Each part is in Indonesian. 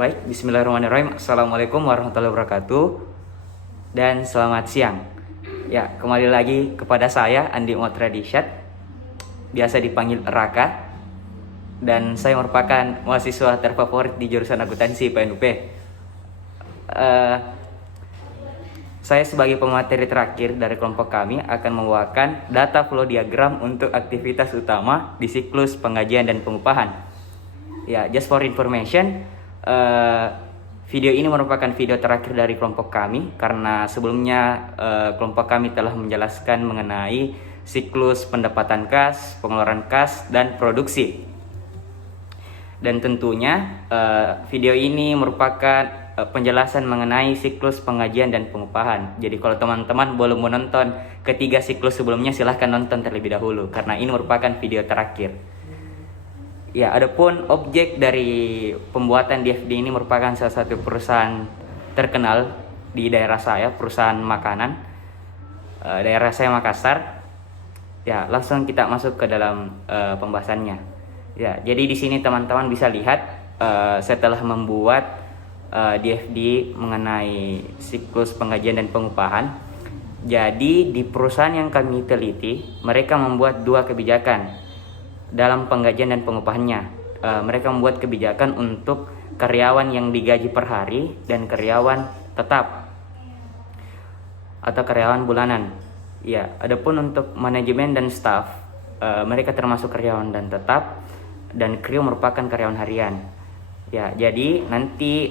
Baik, bismillahirrahmanirrahim. Assalamualaikum warahmatullahi wabarakatuh. Dan selamat siang. Ya, kembali lagi kepada saya Andi Motradisyat, biasa dipanggil Raka. Dan saya merupakan mahasiswa terfavorit di jurusan akuntansi PNUP. Saya sebagai pemateri terakhir dari kelompok kami akan membawakan data flow diagram untuk aktivitas utama di siklus penggajian dan pengupahan. Ya, just for information, video ini merupakan video terakhir dari kelompok kami karena sebelumnya kelompok kami telah menjelaskan mengenai siklus pendapatan kas, pengeluaran kas, dan produksi. Dan tentunya video ini merupakan penjelasan mengenai siklus penggajian dan pengupahan. Jadi kalau teman-teman belum menonton ketiga siklus sebelumnya, silahkan nonton terlebih dahulu karena ini merupakan video terakhir. Ya, adapun objek dari pembuatan DFD ini merupakan salah satu perusahaan terkenal di daerah saya, perusahaan makanan daerah saya Makassar. Ya, langsung kita masuk ke dalam pembahasannya. Ya, jadi di sini teman-teman bisa lihat saya telah membuat DFD mengenai siklus penggajian dan pengupahan. Jadi di perusahaan yang kami teliti, mereka membuat dua kebijakan dalam penggajian dan pengupahannya. Mereka membuat kebijakan untuk karyawan yang digaji per hari dan karyawan tetap atau karyawan bulanan. Ya, adapun untuk manajemen dan staf, mereka termasuk karyawan dan tetap, dan kru merupakan karyawan harian. Ya, jadi nanti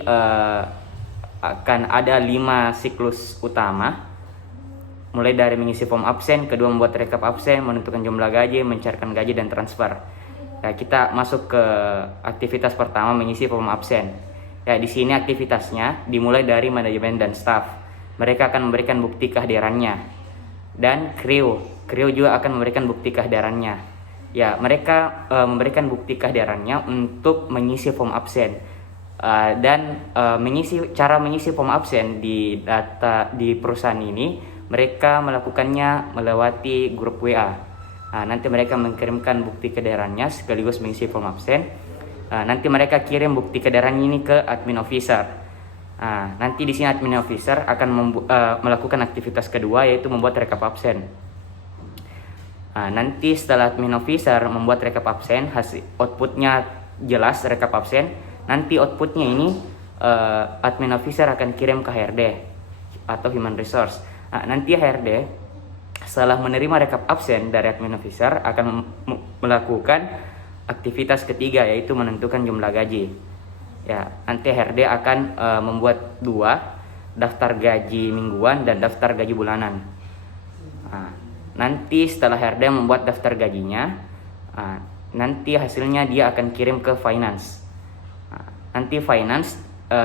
akan ada 5 siklus utama, mulai dari mengisi form absen, kedua membuat rekap absen, menentukan jumlah gaji, mencairkan gaji, dan transfer. Ya, kita masuk ke aktivitas pertama, mengisi form absen. Ya, di sini aktivitasnya dimulai dari manajemen dan staf. Mereka akan memberikan bukti kehadirannya, dan kru juga akan memberikan bukti kehadirannya. Ya, mereka memberikan bukti kehadirannya untuk mengisi form absen. Dan cara mengisi form absen di perusahaan ini, mereka melakukannya melewati grup WA. Nanti mereka mengirimkan bukti kehadirannya sekaligus mengisi form absen. Nanti mereka kirim bukti kehadirannya ini ke admin officer. Nanti di sini admin officer akan melakukan aktivitas kedua, yaitu membuat rekap absen. Nanti setelah admin officer membuat rekap absen, hasil outputnya jelas rekap absen. Nanti outputnya ini admin officer akan kirim ke HRD atau human resource. Nanti HRD setelah menerima rekap absen dari admin officer akan melakukan aktivitas ketiga, yaitu menentukan jumlah gaji. Ya, nanti HRD akan membuat 2 daftar gaji mingguan dan daftar gaji bulanan. Nanti setelah HRD membuat daftar gajinya, nanti hasilnya dia akan kirim ke finance. Nanti finance,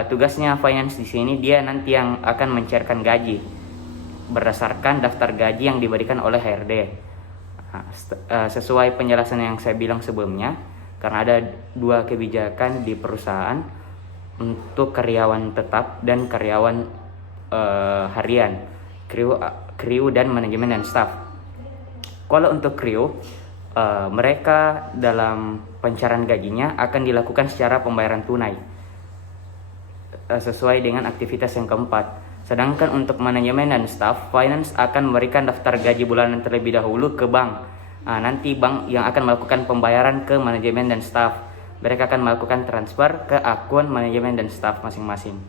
tugasnya finance di sini dia nanti yang akan mencairkan gaji berdasarkan daftar gaji yang diberikan oleh HRD. Sesuai penjelasan yang saya bilang sebelumnya, karena ada 2 kebijakan di perusahaan untuk karyawan tetap dan karyawan harian, kru dan manajemen dan staff. Kalau untuk kru, mereka dalam pencairan gajinya akan dilakukan secara pembayaran tunai sesuai dengan aktivitas yang keempat. Sedangkan untuk manajemen dan staff, finance akan memberikan daftar gaji bulanan terlebih dahulu ke bank. Nanti bank yang akan melakukan pembayaran ke manajemen dan staff. Mereka akan melakukan transfer ke akun manajemen dan staff masing-masing.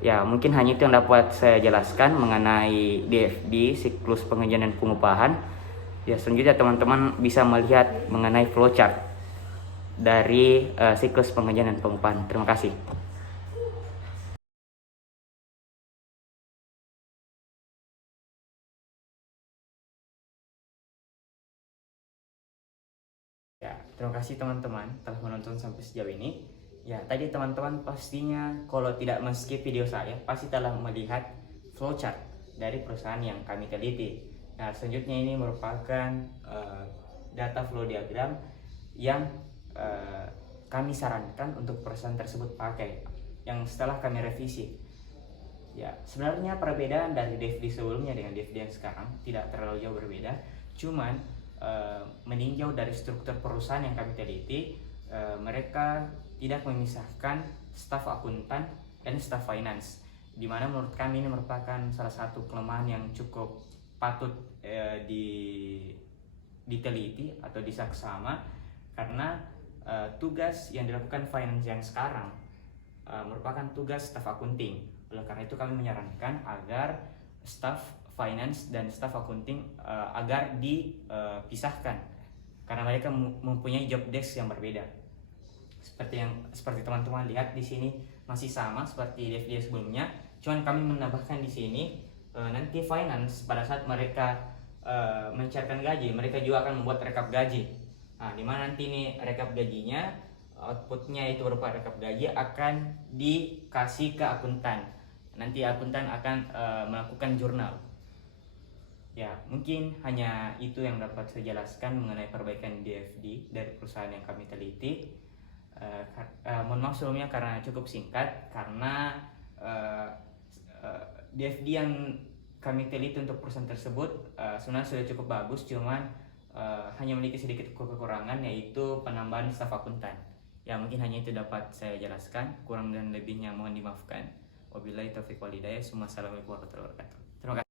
Ya, mungkin hanya itu yang dapat saya jelaskan mengenai DFD, siklus penggajian dan pengupahan. Ya, selanjutnya teman-teman bisa melihat mengenai flowchart dari siklus penggajian dan pengupahan. Terima kasih. Ya, terima kasih teman-teman telah menonton sampai sejauh ini. Ya, tadi teman-teman pastinya kalau tidak men-skip video saya, pasti telah melihat flowchart dari perusahaan yang kami teliti. Nah, selanjutnya ini merupakan data flow diagram yang kami sarankan untuk perusahaan tersebut pakai, yang setelah kami revisi. Ya, sebenarnya perbedaan dari DFD sebelumnya dengan DFD yang sekarang tidak terlalu jauh berbeda, cuman meninjau dari struktur perusahaan yang kami teliti, mereka tidak memisahkan staf akuntan dan staf finance, di mana menurut kami ini merupakan salah satu kelemahan yang cukup patut diteliti atau disaksama, karena tugas yang dilakukan finance yang sekarang merupakan tugas staf accounting. Oleh karena itu kami menyarankan agar staf finance dan staf accounting agar dipisahkan, karena mereka mempunyai job desk yang berbeda. Seperti teman-teman lihat di sini masih sama seperti DFD sebelumnya, cuman kami menambahkan di sini nanti finance pada saat mereka mencairkan gaji, mereka juga akan membuat rekap gaji. Nah, dimana nanti ini rekap gajinya, outputnya itu berupa rekap gaji akan dikasih ke akuntan. Nanti akuntan akan melakukan jurnal. Ya, mungkin hanya itu yang dapat saya jelaskan mengenai perbaikan DFD dari perusahaan yang kami teliti. Mohon maaf sebelumnya karena cukup singkat, karena DFD yang kami teliti untuk perusahaan tersebut sebenarnya sudah cukup bagus, cuman hanya memiliki sedikit kekurangan, yaitu penambahan staf akuntan. Ya, mungkin hanya itu dapat saya jelaskan, kurang dan lebihnya mohon dimaafkan. Wabillahi taufiq wal hidayah. Assalamualaikum warahmatullahi wabarakatuh. Terima kasih.